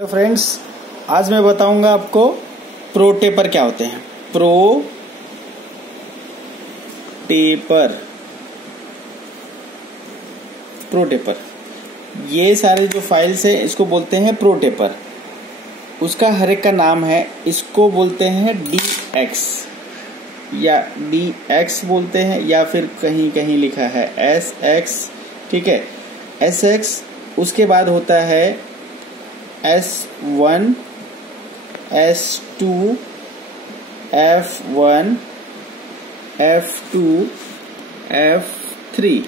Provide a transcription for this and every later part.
तो फ्रेंड्स, आज मैं बताऊंगा आपको प्रो टेपर क्या होते हैं। प्रो टेपर, प्रो टेपर, ये सारे जो फाइल्स है इसको बोलते हैं प्रो टेपर। उसका हर एक का नाम है। इसको बोलते हैं DX या DX बोलते हैं, या फिर कहीं कहीं लिखा है SX। ठीक है, SX। उसके बाद होता है S1, S2, F1, F2, F3।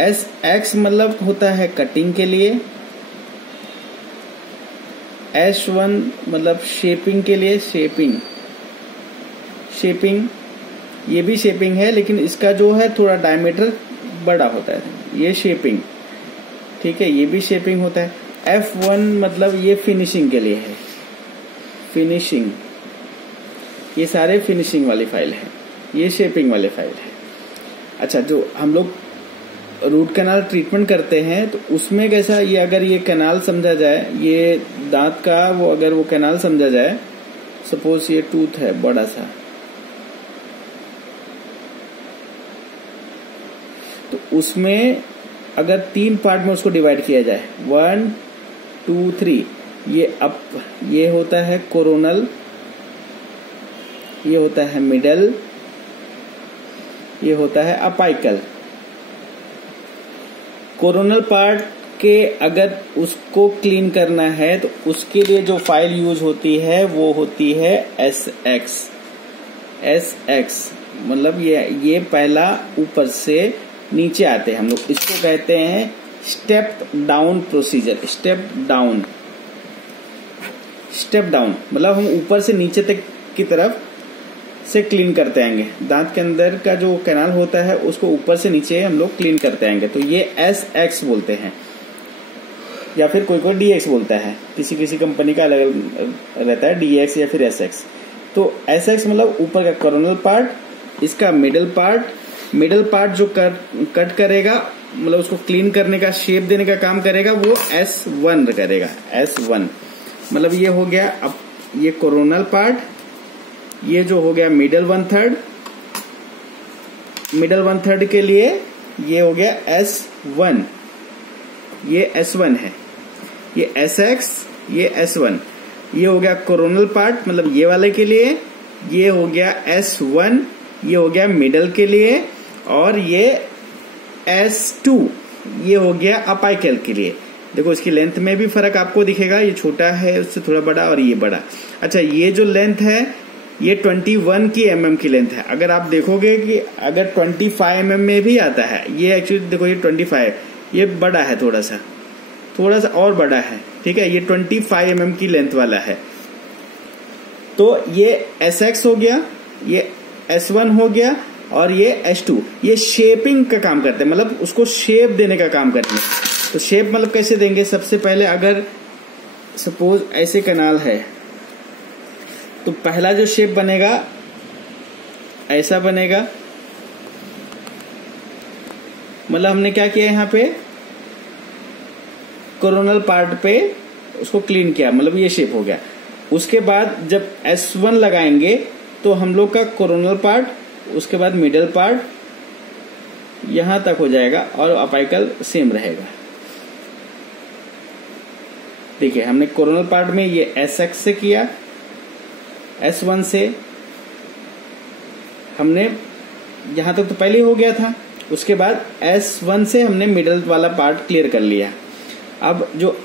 SX मतलब होता है कटिंग के लिए। S1 मतलब शेपिंग के लिए, शेपिंग ये भी शेपिंग है, लेकिन इसका जो है थोड़ा डायमीटर बड़ा होता है, ये शेपिंग। ठीक है, ये भी शेपिंग होता है। F1 मतलब ये फिनिशिंग के लिए है, फिनिशिंग। ये सारे फिनिशिंग वाली फाइल है, ये शेपिंग वाले फाइल है। अच्छा, जो हम लोग रूट कैनाल ट्रीटमेंट करते हैं तो उसमें कैसा, ये अगर ये कैनाल समझा जाए, ये दांत का अगर वो कैनाल समझा जाए, सपोज ये टूथ है बड़ा सा, तो उसमें अगर 3 पार्ट में उसको डिवाइड किया जाए, 1 2 3, ये होता है कोरोनल, ये होता है मिडल, ये होता है अपाइकल। कोरोनल पार्ट के अगर उसको क्लीन करना है तो उसके लिए जो फाइल यूज होती है वो होती है SX। मतलब ये पहला ऊपर से नीचे आते हैं, हम लोग इसको कहते हैं step down procedure. Step down मतलब हम ऊपर से नीचे तक की तरफ से क्लीन करते आएंगे। दांत के अंदर का जो कैनाल होता है उसको ऊपर से नीचे हम लोग क्लीन करते आएंगे, तो ये SX बोलते हैं, या फिर कोई DX बोलता है। किसी कंपनी का अलग रहता है, DX या फिर SX। तो SX मतलब ऊपर का कोरोनल पार्ट, इसका मिडल पार्ट जो कट करेगा, मतलब उसको क्लीन करने का, शेप देने का काम करेगा, वो S1 करेगा। S1 मतलब ये हो गया। अब ये कोरोनल पार्ट, ये जो हो गया मिडल 1/3 के लिए ये हो गया S1, ये S1 है। ये SX, ये S1, ये हो गया कोरोनल पार्ट मतलब ये वाले के लिए। ये हो गया S1, ये हो गया मिडल के लिए। और ये S2, ये हो गया अपाइकल के लिए। देखो इसकी लेंथ में भी फर्क आपको दिखेगा, ये छोटा है उससे थोड़ा बड़ा, और ये बड़ा। अच्छा, ये जो लेंथ है ये 21 की mm की लेंथ है। अगर आप देखोगे कि अगर 25 mm में भी आता है, ये एक्चुअली देखो ये 25, ये बड़ा है, थोड़ा सा और बड़ा है। ठीक है, ये 25 mm की लेंथ वाला है। तो ये SX हो गया, ये S1 हो गया, और ये S2। ये शेपिंग का काम करते हैं, मतलब उसको शेप देने का काम करते हैं। तो शेप मतलब कैसे देंगे? सबसे पहले अगर सपोज ऐसे कैनाल है तो पहला जो शेप बनेगा ऐसा बनेगा। मतलब हमने क्या किया, यहाँ पे कोरोनल पार्ट पे उसको क्लीन किया, मतलब ये शेप हो गया। उसके बाद जब S1 लगाएंगे तो हम लोग का कोरोनल पार्ट, उसके बाद मिडल पार्ट यहां तक हो जाएगा, और अपाइकल सेम रहेगा। देखिए, हमने कोरोनल पार्ट में ये SX से किया, S1 से हमने यहां तक तो पहले हो गया था। उसके बाद S1 से हमने मिडल वाला पार्ट क्लियर कर लिया। अब जो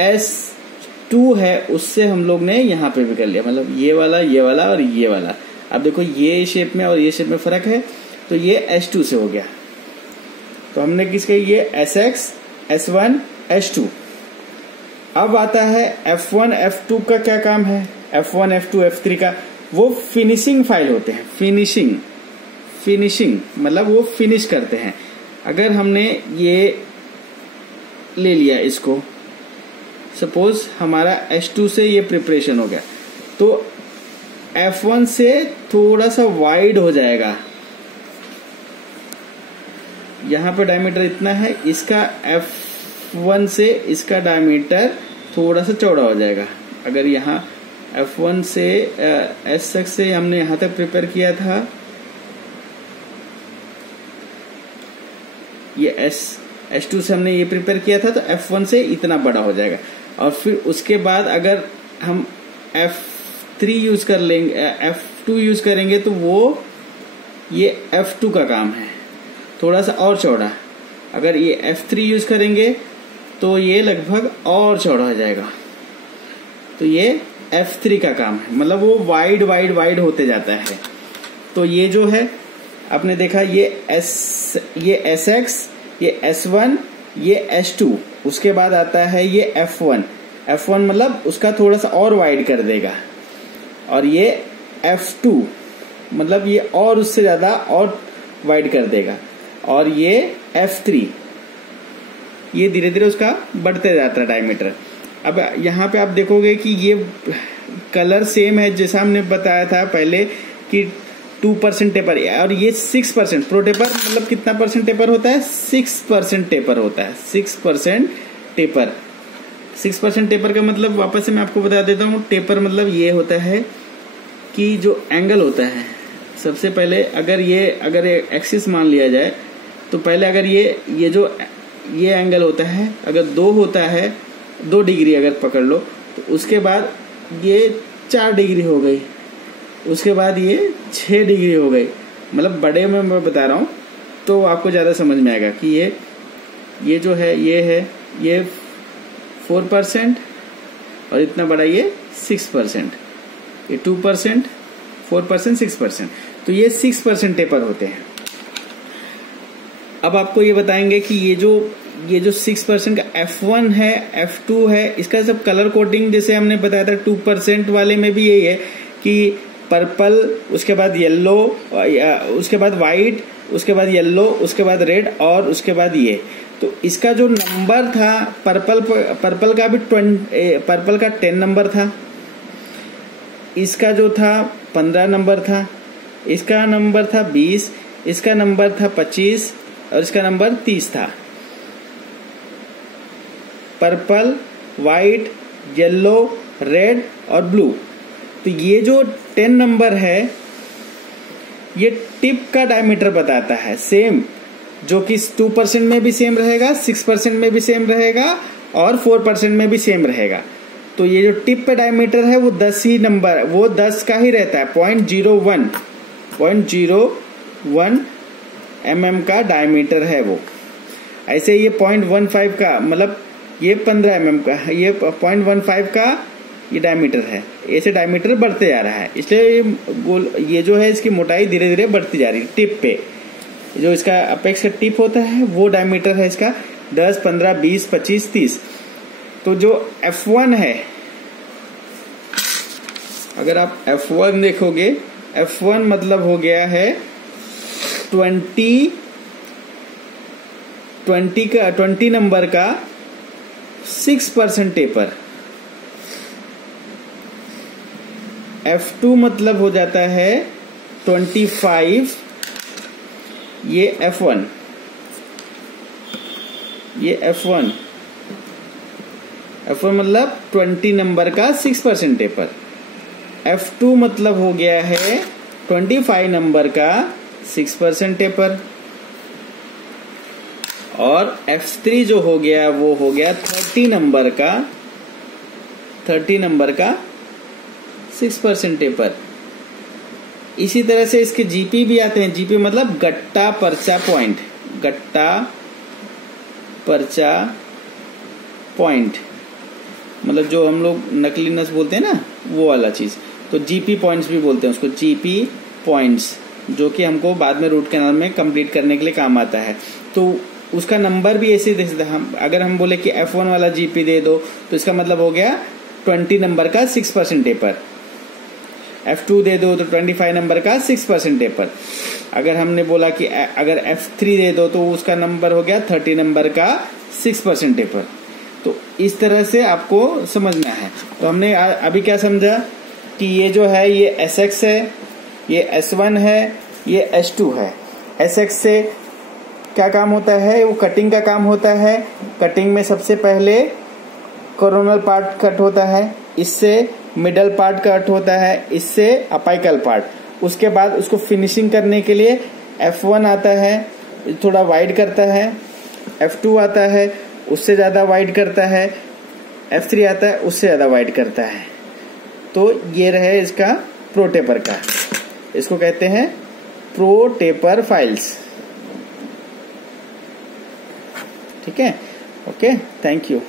S2 है उससे हम लोग ने यहां पे भी कर लिया, मतलब ये वाला और ये वाला। अब देखो ये शेप में और ये शेप में फर्क है, तो ये S2 से हो गया। तो हमने किसके, ये SX, S1, S2। अब आता है F1, F2 का क्या काम है? F1, F2, F3 का वो फिनिशिंग फाइल होते हैं। फिनिशिंग मतलब वो फिनिश करते हैं। अगर हमने ये ले लिया, इसको सपोज हमारा S2 से ये प्रिपरेशन हो गया, तो F1 से थोड़ा सा वाइड हो जाएगा। यहां पे डायमीटर इतना है, इसका F1 से इसका डायमीटर थोड़ा सा चौड़ा हो जाएगा। अगर यहाँ F1 से S6 से हमने यहाँ तक प्रिपेयर किया था, ये S2 से हमने ये प्रिपेयर किया था, तो F1 से इतना बड़ा हो जाएगा। और फिर उसके बाद अगर हम F3 यूज कर लेंगे, F2 यूज करेंगे, तो वो ये F2 का काम है, थोड़ा सा और चौड़ा। अगर ये F3 यूज करेंगे तो ये लगभग और चौड़ा हो जाएगा। तो ये F3 का काम है, मतलब वो वाइड वाइड वाइड होते जाता है। तो ये जो है आपने देखा, ये SX, ये S1, ये S2, उसके बाद आता है ये F1। F1 मतलब उसका थोड़ा सा और वाइड कर देगा, और ये F2 मतलब ये और उससे ज्यादा और वाइड कर देगा, और ये F3, ये धीरे धीरे उसका बढ़ते जाता है डायमीटर। अब यहाँ पे आप देखोगे कि ये कलर सेम है, जैसा हमने बताया था पहले कि 2% टेपर, और ये 6% प्रो टेपर मतलब कितना परसेंट टेपर होता है? 6% टेपर होता है। 6% टेपर, 6% टेपर का मतलब वापस से मैं आपको बता देता हूँ। टेपर मतलब ये होता है कि जो एंगल होता है, सबसे पहले अगर एक्सिस मान लिया जाए, तो पहले अगर ये एंगल होता है, अगर 2 होता है, 2 डिग्री अगर पकड़ लो, तो उसके बाद ये 4 डिग्री हो गई, उसके बाद ये 6 डिग्री हो गई। मतलब बड़े में मैं बता रहा हूँ तो आपको ज़्यादा समझ में आएगा कि ये जो है ये 4%, और इतना बड़ा ये 6%, ये 2%, 4%, 6%, तो ये 6% टेपर होते हैं। अब आपको ये बताएंगे कि ये जो 6% का F1 है, F2 है, इसका सब कलर कोडिंग जैसे हमने बताया था 2% वाले में भी यही है कि पर्पल, उसके बाद येलो, उसके बाद वाइट, उसके बाद येलो, उसके बाद रेड, और उसके बाद ये। तो इसका जो नंबर था पर्पल का भी पर्पल का 10 नंबर था, इसका जो था 15 नंबर था, इसका नंबर था 20, इसका नंबर था 25, और इसका नंबर 30 था। पर्पल, वाइट, येलो, रेड और ब्लू। तो ये जो 10 नंबर है, ये टिप का डायमीटर बताता है, सेम, जो कि 2% में भी सेम रहेगा, 6% में भी सेम रहेगा, और 4% में भी सेम रहेगा। तो ये जो टिप पे डायमीटर है वो 10 ही नंबर, वो 10 का ही रहता है। 0.01 mm का डायमीटर है वो। ऐसे ये 0.15 का, मतलब ये 15 mm का, ये 0.15 का ये डायमीटर है। ऐसे डायमीटर बढ़ते जा रहा है, इसलिए ये जो है इसकी मोटाई धीरे धीरे बढ़ती जा रही है। टिप पे जो इसका अपेक्स का टिप होता है वो डायमीटर है इसका 10, 15, 20, 25, 30। तो जो F1 है, अगर आप F1 देखोगे, F1 मतलब हो गया है 20 नंबर का 6% टेपर। F2 मतलब हो जाता है 25, ये F1, ये F1 मतलब 20 नंबर का 6% टेपर। F2 मतलब हो गया है 25 नंबर का 6% टेपर, और F3 जो हो गया वो हो गया 30 नंबर का 6% टेपर। इसी तरह से इसके जीपी भी आते हैं। जीपी मतलब गट्टा पर्चा पॉइंट, गट्टा पर्चा पॉइंट, मतलब जो हम लोग नकली नस बोलते हैं ना, वो वाला चीज। तो जीपी पॉइंट्स भी बोलते हैं उसको, जीपी पॉइंट्स, जो कि हमको बाद में रूट कैनाल में कंप्लीट करने के लिए काम आता है। तो उसका नंबर भी ऐसे दे सकते हैं। अगर हम बोले कि F1 वाला जीपी दे दो, तो इसका मतलब हो गया 20 नंबर का 6% टेपर। F2 दे दो तो 25 नंबर का 6% टेपर। अगर हमने बोला कि अगर F3 दे दो, तो उसका नंबर हो गया 30 नंबर का 6% टेपर। तो इस तरह से आपको समझना है। तो हमने अभी क्या समझा कि ये जो है ये SX है, ये S1 है, ये S2 है। SX से क्या काम होता है? वो कटिंग का काम होता है। कटिंग में सबसे पहले कोरोनल पार्ट कट होता है, इससे मिडल पार्ट कट होता है, इससे अपाइकल पार्ट। उसके बाद उसको फिनिशिंग करने के लिए F1 आता है, थोड़ा वाइड करता है, F2 आता है, उससे ज्यादा वाइड करता है, F3 आता है, उससे ज्यादा वाइड करता है। तो ये रहे इसका प्रो टेपर का, इसको कहते हैं प्रो टेपर फाइल्स। ठीक है, ओके, थैंक यू।